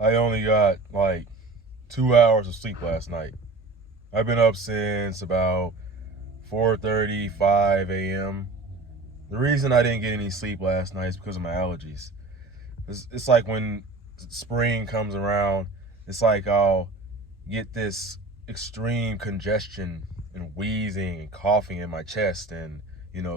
I only got like 2 hours of sleep last night. I've been up since about 4:30, 5 a.m. The reason I didn't get any sleep last night is because of my allergies. It's like when spring comes around, it's like I'll get this extreme congestion and wheezing and coughing in my chest and,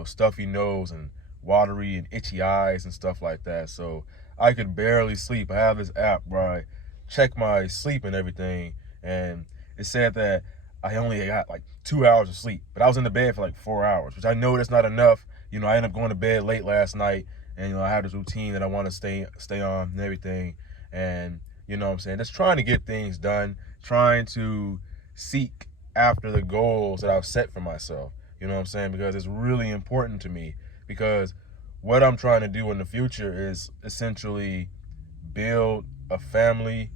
stuffy nose and watery and itchy eyes and stuff like that. So I could barely sleep. I have this app where I check my sleep and everything, and it said that I only got like 2 hours of sleep, but I was in the bed for like 4 hours, which I know that's not enough. I ended up going to bed late last night, and I have this routine that I want to stay on and everything, and what I'm saying, just trying to get things done, trying to seek after the goals that I've set for myself. You know what I'm saying? Because it's really important to me. Because what I'm trying to do in the future is essentially build a family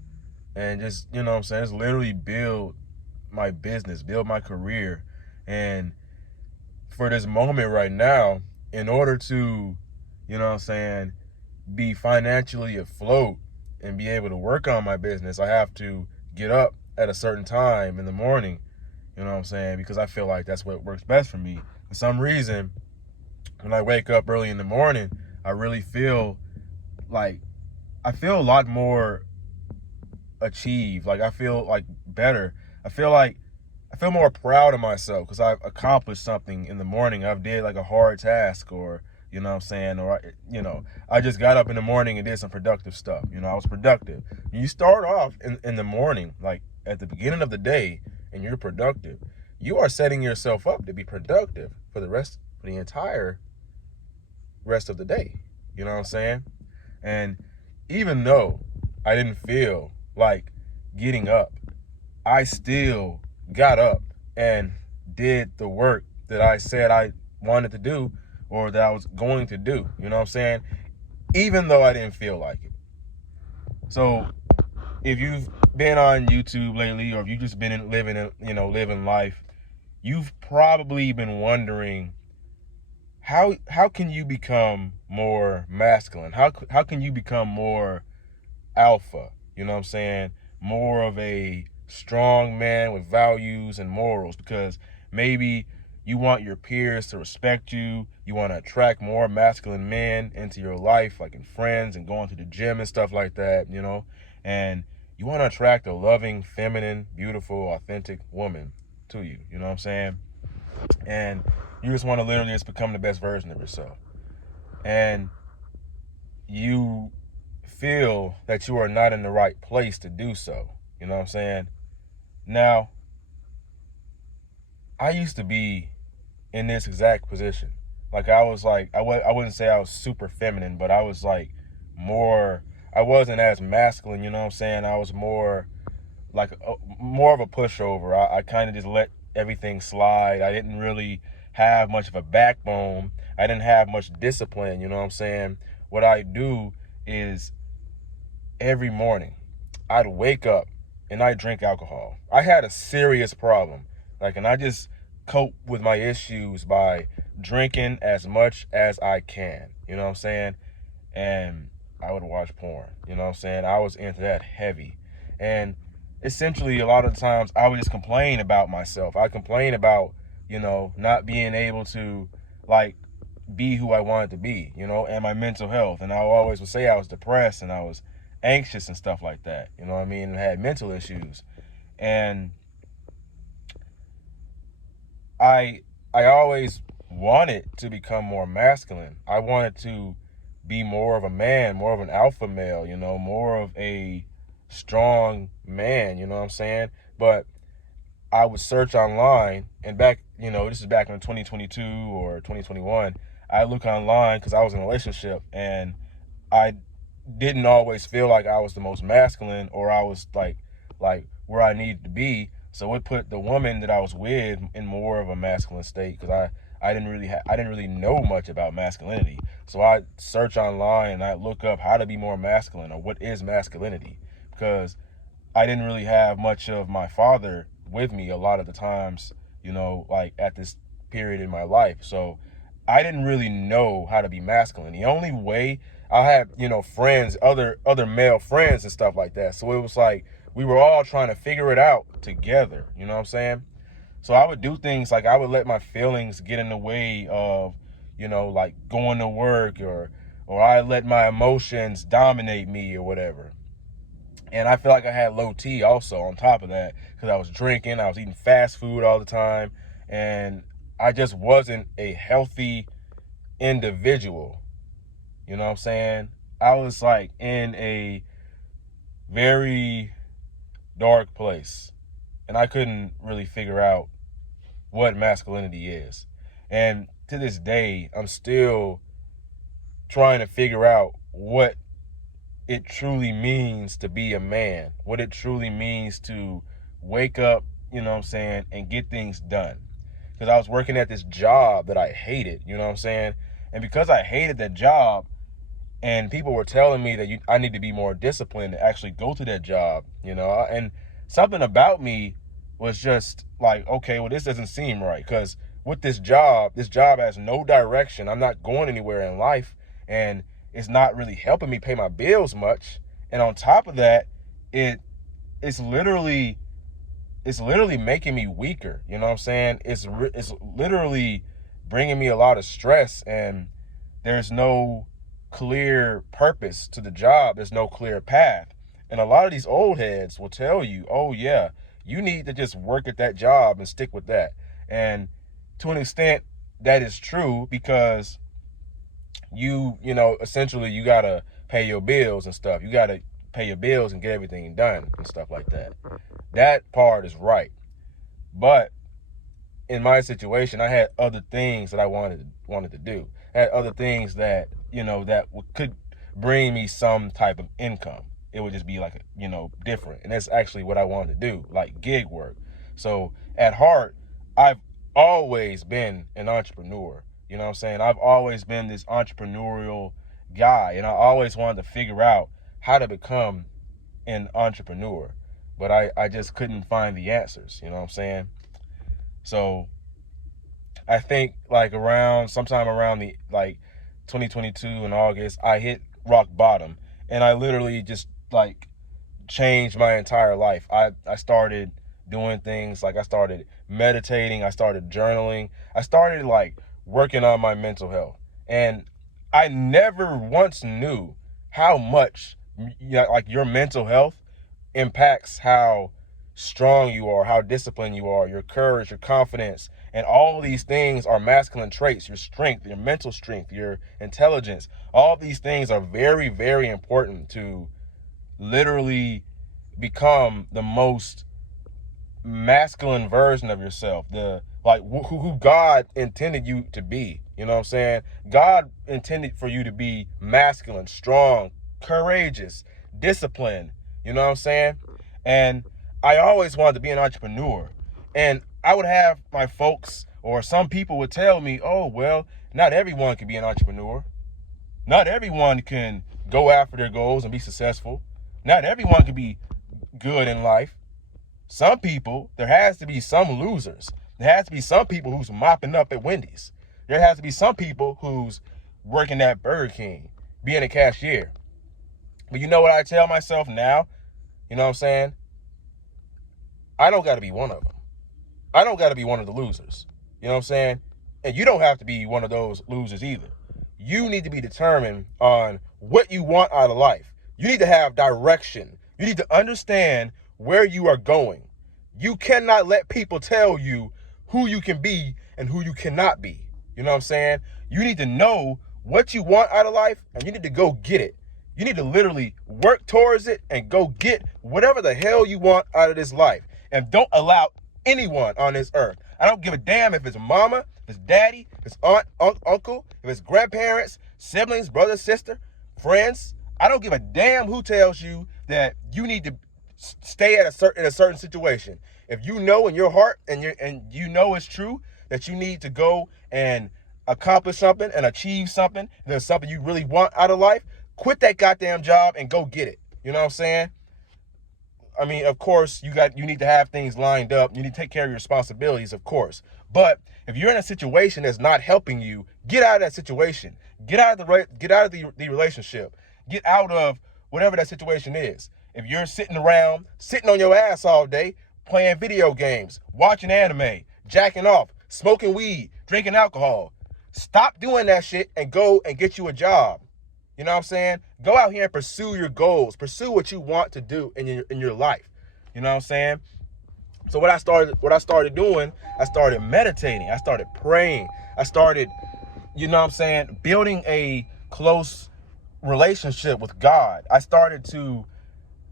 and just, what I'm saying, just literally build my business, build my career. And for this moment right now, in order to, what I'm saying, be financially afloat and be able to work on my business, I have to get up at a certain time in the morning, you know what I'm saying? Because I feel like that's what works best for me. For some reason, when I wake up early in the morning, I really feel like I feel a lot more achieved. Like I feel like better. I feel like I feel more proud of myself because I've accomplished something in the morning. I've did like a hard task, or you know what I'm saying, or I just got up in the morning and did some productive stuff. I was productive. You start off in the morning, like at the beginning of the day, and you're productive. You are setting yourself up to be productive for the entire rest of the day. You know what I'm saying? And even though I didn't feel like getting up, I still got up and did the work that I said I wanted to do or that I was going to do. You know what I'm saying? Even though I didn't feel like it. So if you've been on YouTube lately, or if you've just been living life, you've probably been wondering how can you become more masculine? How can you become more alpha? You know what I'm saying? More of a strong man with values and morals, because maybe you want your peers to respect you. You want to attract more masculine men into your life, like in friends and going to the gym and stuff like that, and you want to attract a loving, feminine, beautiful, authentic woman to you. You know what I'm saying? And you just want to literally just become the best version of yourself. And you feel that you are not in the right place to do so. You know what I'm saying? Now, I used to be in this exact position. Like I was like, I wouldn't say I was super feminine, but I was like I wasn't as masculine, you know what I'm saying? I was more like more of a pushover. I kind of just let everything slide. I didn't really have much of a backbone. I didn't have much discipline, you know what I'm saying? What I do is every morning I'd wake up and I'd drink alcohol. I had a serious problem. And I just cope with my issues by drinking as much as I can. You know what I'm saying? And I would watch porn. You know what I'm saying? I was into that heavy. And essentially, a lot of times I would just complain about myself. I complain about, not being able to, like, be who I wanted to be, and my mental health. And I always would say I was depressed and I was anxious and stuff like that. You know what I mean? And had mental issues. And I always wanted to become more masculine. I wanted to be more of a man, more of an alpha male, more of a strong man, you know what I'm saying? But I would search online, and this is back in 2022 or 2021. I look online because I was in a relationship, and I didn't always feel like I was the most masculine, or I was like where I needed to be. So it put the woman that I was with in more of a masculine state, because I didn't really know much about masculinity. So I search online and I look up how to be more masculine, or what is masculinity, because I didn't really have much of my father with me a lot of the times, like at this period in my life. So I didn't really know how to be masculine. The only way I had, friends, other male friends and stuff like that. So it was like we were all trying to figure it out together. You know what I'm saying? So I would do things like I would let my feelings get in the way of, like going to work, or I let my emotions dominate me or whatever. And I feel like I had low T also on top of that, because I was drinking, I was eating fast food all the time, and I just wasn't a healthy individual. You know what I'm saying? I was like in a very dark place, and I couldn't really figure out what masculinity is. And to this day, I'm still trying to figure out what it truly means to be a man, what it truly means to wake up, and get things done. Because I was working at this job that I hated, and because I hated that job, and people were telling me that I need to be more disciplined to actually go to that job, and something about me was just like, okay, well, this doesn't seem right, because with this job has no direction. I'm not going anywhere in life, and it's not really helping me pay my bills much. And on top of that, it's literally making me weaker. You know what I'm saying? It's literally bringing me a lot of stress, and there's no clear purpose to the job. There's no clear path. And a lot of these old heads will tell you, oh yeah, you need to just work at that job and stick with that. And to an extent, that is true, because essentially you gotta pay your bills and stuff. You gotta pay your bills and get everything done and stuff like that. That part is right. But in my situation, I had other things that I wanted to do. I had other things that, that could bring me some type of income. It would just be like, different. And that's actually what I wanted to do, like gig work. So at heart, I've always been an entrepreneur. You know what I'm saying? I've always been this entrepreneurial guy, and I always wanted to figure out how to become an entrepreneur. But I just couldn't find the answers, you know what I'm saying? So I think like sometime around the 2022 in August, I hit rock bottom, and I literally just like changed my entire life. I started doing things like I started meditating, I started journaling, I started like working on my mental health. And I never once knew how much like your mental health impacts how strong you are, how disciplined you are, your courage, your confidence. And all these things are masculine traits: your strength, your mental strength, your intelligence. All these things are very, very important to literally become the most masculine version of yourself, who God intended you to be. You know what I'm saying? God intended for you to be masculine, strong, courageous, disciplined. You know what I'm saying? And I always wanted to be an entrepreneur. And I would have my folks or some people would tell me, oh, well, not everyone can be an entrepreneur. Not everyone can go after their goals and be successful. Not everyone can be good in life. Some people, there has to be some losers. There has to be some people who's mopping up at Wendy's. There has to be some people who's working at Burger King, being a cashier. But you know what I tell myself now? You know what I'm saying? I don't got to be one of them. I don't got to be one of the losers. You know what I'm saying? And you don't have to be one of those losers either. You need to be determined on what you want out of life. You need to have direction. You need to understand where you are going. You cannot let people tell you who you can be and who you cannot be. You know what I'm saying? You need to know what you want out of life, and you need to go get it. You need to literally work towards it and go get whatever the hell you want out of this life. And don't allow anyone on this earth, I don't give a damn if it's mama, if it's daddy, if it's aunt, uncle, if it's grandparents, siblings, brother, sister, friends. I don't give a damn who tells you that you need to stay in a certain situation. If you know in your heart and you know it's true that you need to go and accomplish something and achieve something, there's something you really want out of life, quit that goddamn job and go get it. You know what I'm saying? I mean, of course, you need to have things lined up. You need to take care of your responsibilities, of course. But if you're in a situation that's not helping you, get out of that situation. Get out of the relationship. Get out of whatever that situation is. If you're sitting on your ass all day, playing video games, watching anime, jacking off, smoking weed, drinking alcohol, stop doing that shit and go and get you a job. You know what I'm saying? Go out here and pursue your goals. Pursue what you want to do in your life. You know what I'm saying? So what I started doing, I started meditating. I started praying. I started, you know what I'm saying, building a close relationship with God. I started to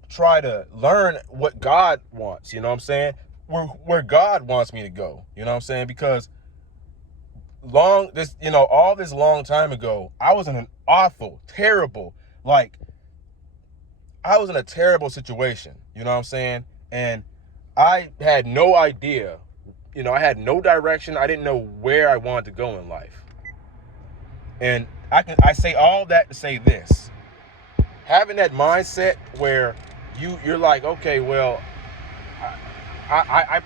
try to learn what God wants, you know what I'm saying? Where God wants me to go, you know what I'm saying? Because all this long time ago, I was in an awful, terrible, I was in a terrible situation, you know what I'm saying? And I had no idea, I had no direction. I didn't know where I wanted to go in life. And I say all that to say this. Having that mindset where you're like, okay, well, I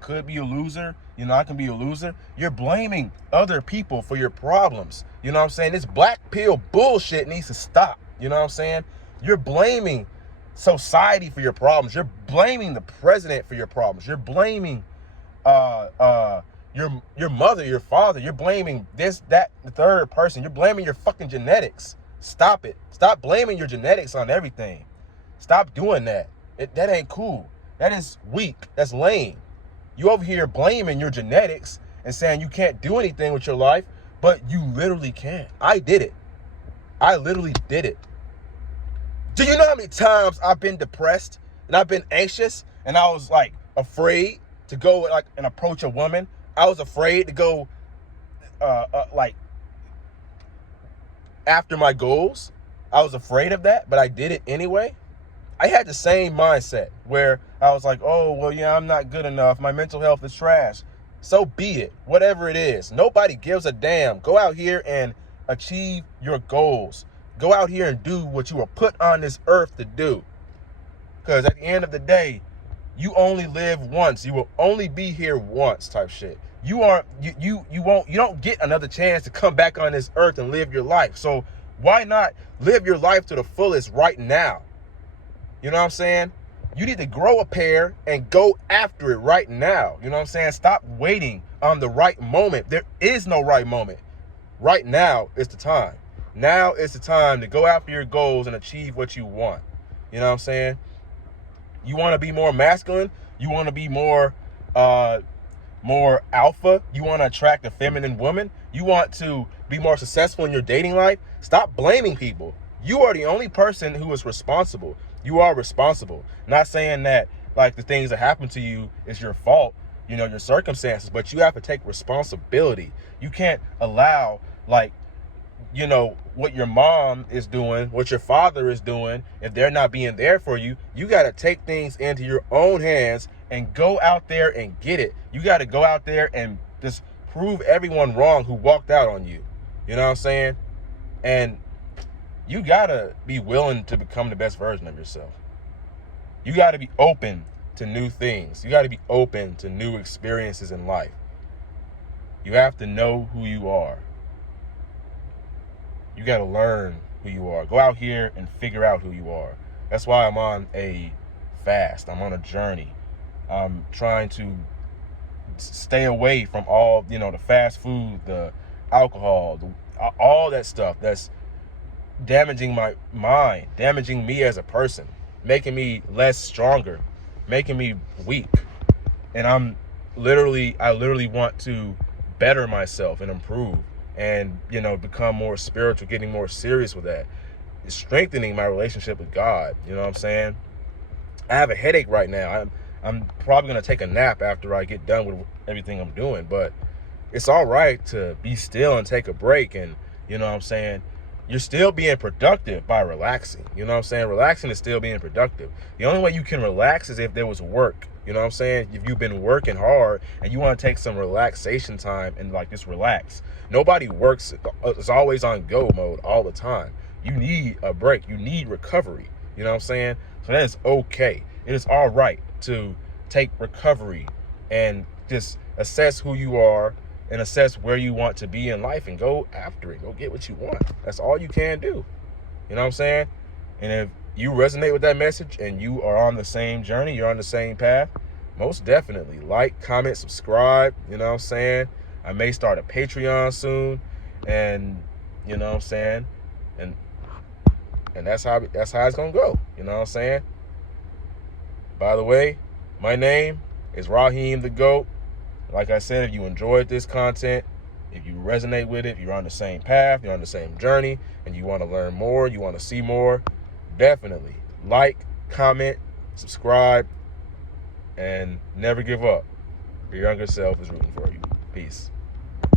could be a loser. I can be a loser. You're blaming other people for your problems. You know what I'm saying? This black pill bullshit needs to stop. You know what I'm saying? You're blaming society for your problems. You're blaming the president for your problems. You're blaming your mother, your father. You're blaming this, that, the third person. You're blaming your fucking genetics. Stop it. Stop blaming your genetics on everything. Stop doing that. That ain't cool. That is weak. That's lame. You over here blaming your genetics and saying you can't do anything with your life, but you literally can. I did it. I literally did it. Do you know how many times I've been depressed and I've been anxious and I was like afraid to go and approach a woman? I was afraid to go after my goals. I was afraid of that, but I did it anyway. I had the same mindset where I was like, oh, well, yeah, I'm not good enough. My mental health is trash. So be it. Whatever it is. Nobody gives a damn. Go out here and achieve your goals. Go out here and do what you were put on this earth to do. Because at the end of the day, you only live once. You will only be here once type shit. You don't get another chance to come back on this earth and live your life. So why not live your life to the fullest right now? You know what I'm saying? You need to grow a pair and go after it right now. You know what I'm saying? Stop waiting on the right moment. There is no right moment. Right now is the time. Now is the time to go after your goals and achieve what you want. You know what I'm saying? You want to be more masculine? You want to be more alpha? You want to attract a feminine woman? You want to be more successful in your dating life? Stop blaming people. You are the only person who is responsible. You are responsible. Not saying that the things that happen to you is your fault, your circumstances, but you have to take responsibility. You can't allow what your mom is doing, what your father is doing, if they're not being there for you. You got to take things into your own hands and go out there and get it. You got to go out there and just prove everyone wrong who walked out on you. You know what I'm saying? And you got to be willing to become the best version of yourself. You got to be open to new things. You got to be open to new experiences in life. You have to know who you are. You got to learn who you are. Go out here and figure out who you are. That's why I'm on a fast. I'm on a journey. I'm trying to stay away from all, the fast food, the alcohol, all that stuff that's damaging my mind, damaging me as a person, making me less stronger, making me weak. And I literally want to better myself and improve and, become more spiritual, getting more serious with that. It's strengthening my relationship with God. You know what I'm saying? I have a headache right now. I'm probably going to take a nap after I get done with everything I'm doing, but it's all right to be still and take a break. And, you know what I'm saying? You're still being productive by relaxing. You know what I'm saying? Relaxing is still being productive. The only way you can relax is if there was work. You know what I'm saying? If you've been working hard and you want to take some relaxation time and just relax. Nobody works, is always on go mode all the time. You need a break. You need recovery. You know what I'm saying? So that is okay. It is all right to take recovery and just assess who you are and assess where you want to be in life and go after it. Go get what you want. That's all you can do. You know what I'm saying? And if you resonate with that message and you are on the same journey, you're on the same path, most definitely like, comment, subscribe. You know what I'm saying? I may start a Patreon soon, and you know what I'm saying? And that's how it's gonna go. You know what I'm saying? By the way, my name is Raheem the GOAT. Like I said, if you enjoyed this content, if you resonate with it, if you're on the same path, you're on the same journey, and you want to learn more, you want to see more, definitely like, comment, subscribe, and never give up. Your younger self is rooting for you. Peace.